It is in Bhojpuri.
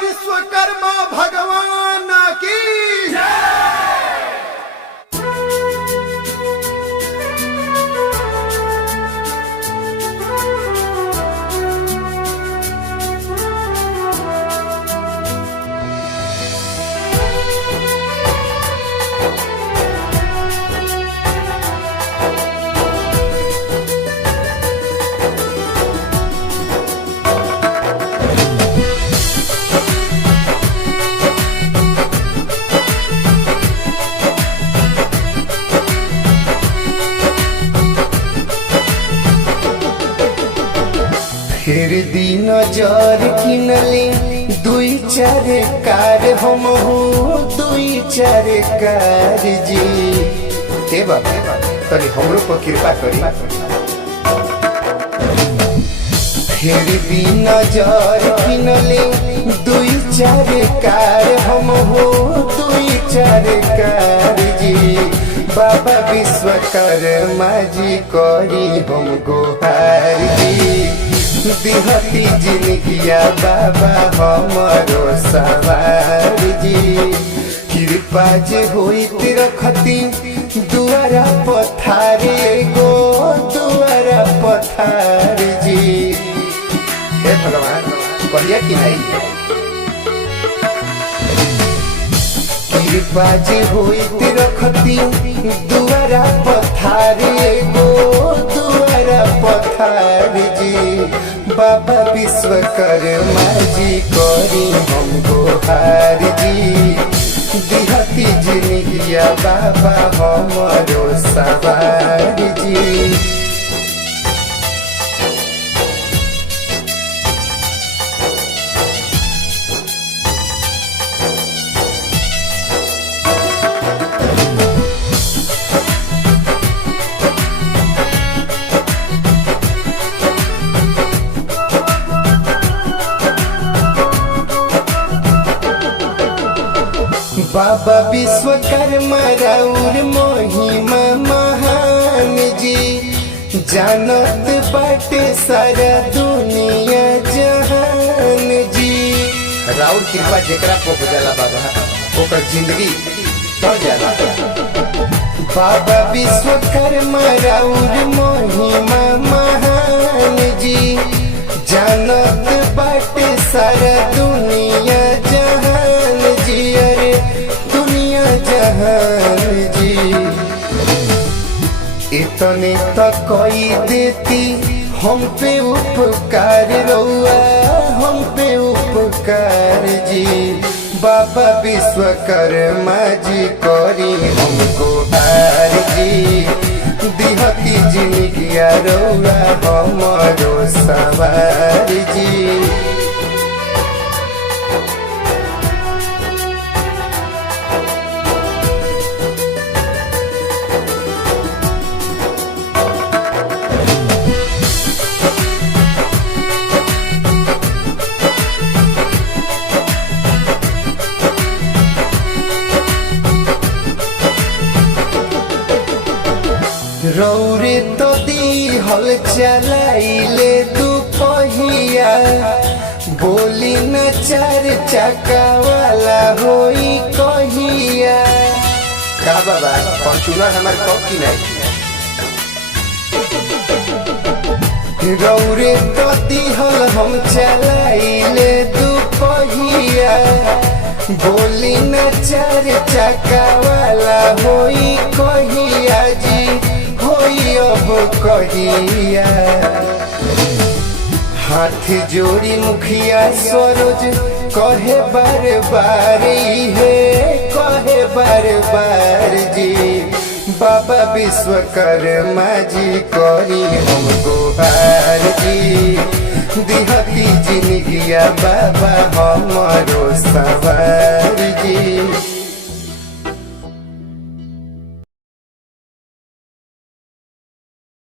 विश्वकर्मा भगवान की फिर दी नजर किनले दुई चार कार हम हो दुई चार कार जी हे बाबा तनी हमरो पर कृपा करी। फिर दी नजर किनले दुई चार कार हम हो दुई चार कार जी बाबा विश्वकर्मा जी करी हम गोहार जी दिहती जिनगिया बाबा हमरो सवार जी कृपा जे होइत रखती दुआरा पथारे गो दुआरा पथार जी हे भगवान कहिया कि नहीं कृपा जे होइत रखती दुआरा पथारे गो दुआरा पथार जी बाबा विश्वकर्मा जी करी हम गोहार जी दिहती जिनगिया बाबा हमरो सवार जी। बाबा विश्वकर्मा राउर महिमा महान जी जानत बाटे सारा दुनिया जहान जी राउर कृपा जेकरा को जाला बाबा ओकर जिंदगी बढ़ जाला। बाबा विश्वकर्मा राउर महिमा महान जी जानत बाटे सारा दुनिया जहान जी अरे जहान जी इतने तक कोई देती हम पे उपकार रउआ हम पे उपकार जी बाबा विश्वकर्मा जी करी हमको हार जी दिहती जिनगिया रउआ हमरो सवार जी। रौरे तो दी हल चलाइले दुपहिया बोली न चार चक्का वाला होई कहिया का बाबा फॉर्च्यूनर हमार कब की नहीं रौरे तो दी हल हम चलाइले दुपहिया बोली न चार चक्का वाला होई कहिया जी अब कहिया हाथ जोड़ी मुखिया सरोज कहे बार बार है कहे बार बार जी बाबा विश्वकर्मा जी करी हम गोहार जी दिहती जिनगिया बाबा हमरो सवार जी।